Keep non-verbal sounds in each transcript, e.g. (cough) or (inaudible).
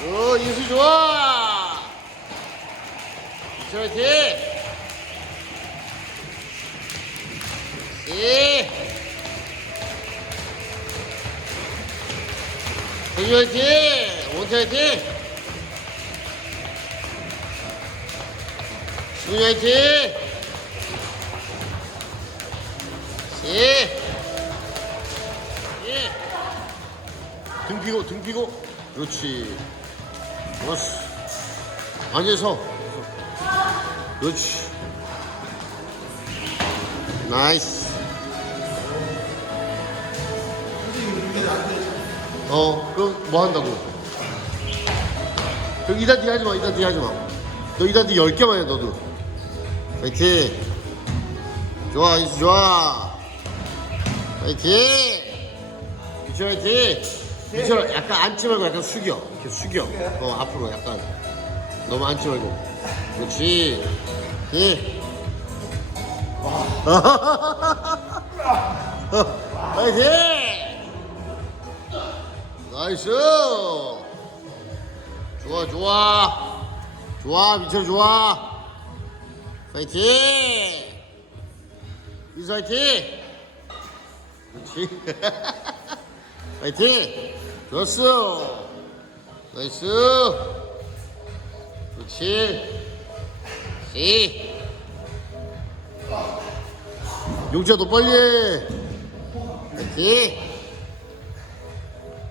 수비 좋아. 화이팅. 예. 대주 화이팅. 원태 화이팅. 수비 화이팅. 예. 예. 등 피고 등 피고 그렇지 좋았어. 앉아서. 그렇지. 나이스. 어 그럼 뭐 한다고? 그럼 이다 뒤 하지 마 이다 뒤 하지 마. 너 이다 뒤 10개만 해 너도. 파이팅. 좋아 이수 좋아. 파이팅. 미쳐 화이팅! 미쳐 약간 앉지 말고 약간 숙여. 이렇게 숙여. 어, 앞으로 약간. 너무 앉지 말고. 그렇지. 예. (laughs) 화이팅! 나이스! 좋아, 좋아. 좋아, 미쳐 좋아. 화이팅! 이수 화이팅! 그렇지. (laughs) 파이팅! 좋았어! 나이스! 그렇지! 시! 용지야, 너 빨리 해! 파이팅!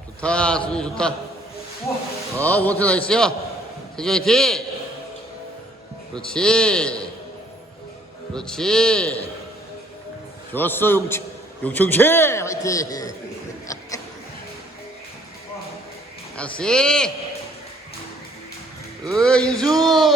좋다, 수빈이 좋다. 어, 원태 나이스야! 세준 화이팅! 그렇지! 그렇지! 좋았어, 용치! 용청채! 화이팅! (laughs) 다시. 어, 인수.